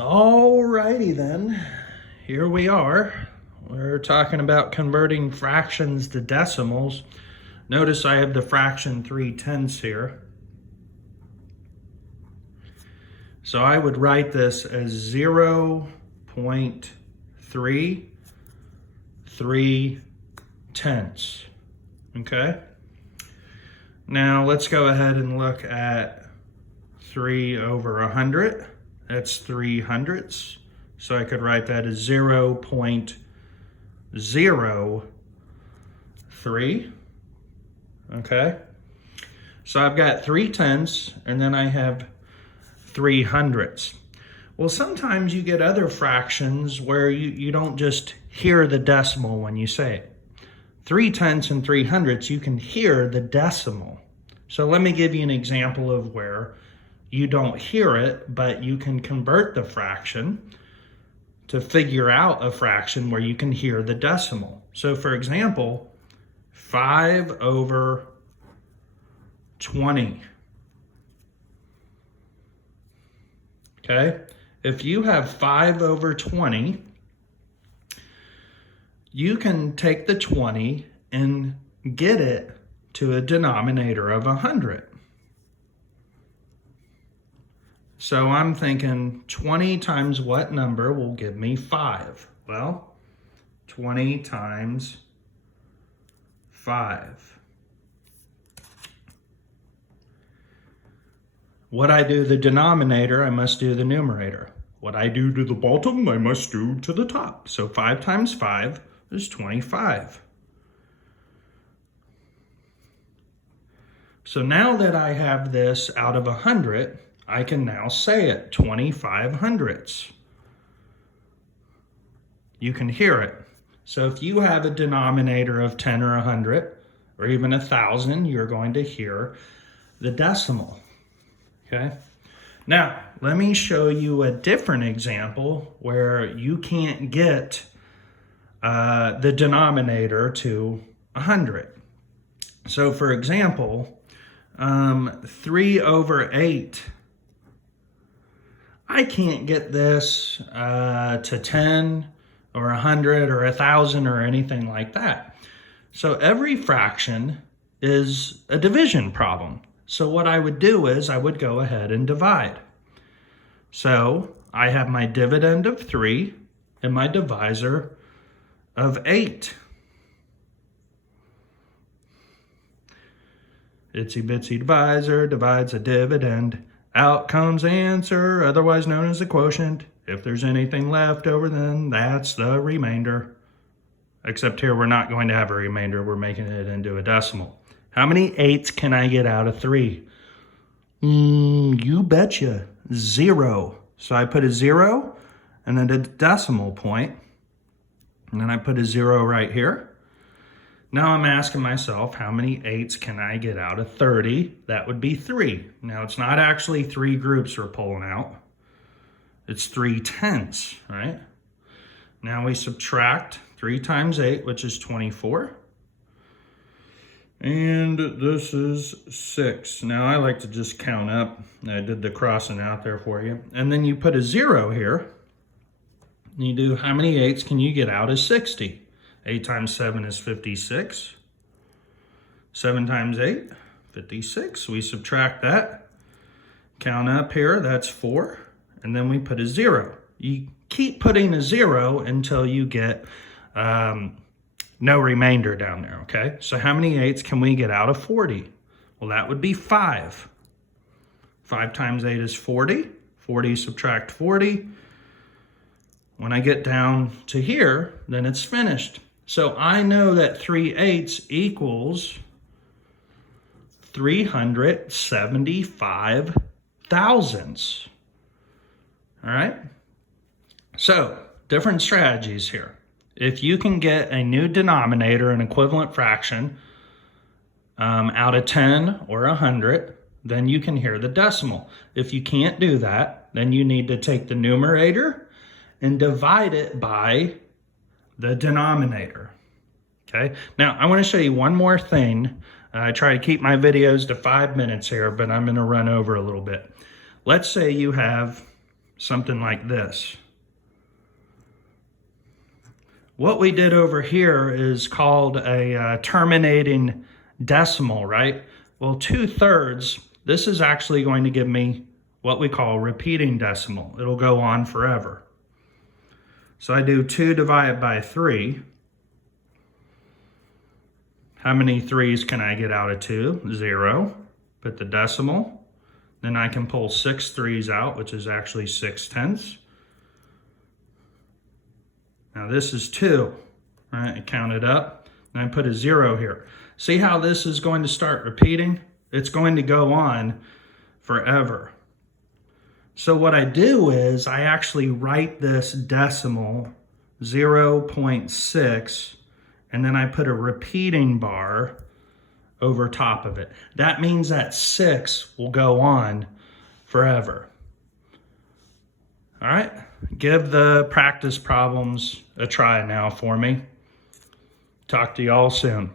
Alrighty then, here we are. We're talking about converting fractions to decimals. Notice I have the fraction 3/10 here. So I would write this as 0.33, okay? Now let's go ahead and look at 3 over 100. That's 3/100. So I could write that as 0.03. Okay. So I've got 3/10 and then I have 3/100. Well, sometimes you get other fractions where you don't just hear the decimal when you say it. 3/10 and 3/100, you can hear the decimal. So let me give you an example of where you don't hear it, but you can convert the fraction to figure out a fraction where you can hear the decimal. So for example, 5 over 20. Okay, if you have 5 over 20, you can take the 20 and get it to a denominator of 100. So I'm thinking 20 times what number will give me 5? Well, 20 times 5. What I do the denominator, I must do the numerator. What I do to the bottom, I must do to the top. So 5 times 5 is 25. So now that I have this out of 100, I can now say it, 25/100. You can hear it. So if you have a denominator of 10 or 100, or even 1,000, you're going to hear the decimal, okay? Now, let me show you a different example where you can't get the denominator to 100. So for example, 3 over 8, I can't get this to 10 or 100 or 1,000 or anything like that. So every fraction is a division problem. So what I would do is I would go ahead and divide. So I have my dividend of 3 and my divisor of 8. Itsy bitsy divisor divides a dividend. Out comes the answer, otherwise known as the quotient. If there's anything left over, then that's the remainder. Except here we're not going to have a remainder, we're making it into a decimal. How many 8s can I get out of 3? You betcha, 0. So I put a 0 and then a decimal point, and then I put a 0 right here. Now I'm asking myself, how many 8s can I get out of 30? That would be 3. Now it's not actually 3 groups we're pulling out. It's 3/10, right? Now we subtract 3 times 8, which is 24. And this is 6. Now I like to just count up. I did the crossing out there for you. And then you put a 0 here. And you do, how many 8s can you get out of 60? 8 times 7 is 56. 7 times 8, 56. We subtract that. Count up here, that's 4. And then we put a 0. You keep putting a 0 until you get no remainder down there, okay? So how many 8s can we get out of 40? Well, that would be 5. 5 times 8 is 40. 40 subtract 40. When I get down to here, then it's finished. So I know that 3/8 equals 375 thousandths. All right? So, different strategies here. If you can get a new denominator, an equivalent fraction, out of 10 or 100, then you can hear the decimal. If you can't do that, then you need to take the numerator and divide it by the denominator. Okay, now I want to show you one more thing. I try to keep my videos to 5 minutes here, but I'm going to run over a little bit. Let's say you have something like this. What we did over here is called a terminating decimal, right? Well, 2/3, this is actually going to give me what we call a repeating decimal. It'll go on forever. So I do 2 divided by 3. How many 3's can I get out of 2? 0. Put the decimal. Then I can pull 6 3's out, which is actually 6/10. Now this is 2, right? I count it up, and I put a 0 here. See how this is going to start repeating? It's going to go on forever. So what I do is I actually write this decimal 0.6, and then I put a repeating bar over top of it. That means that 6 will go on forever. All right, give the practice problems a try now for me. Talk to y'all soon.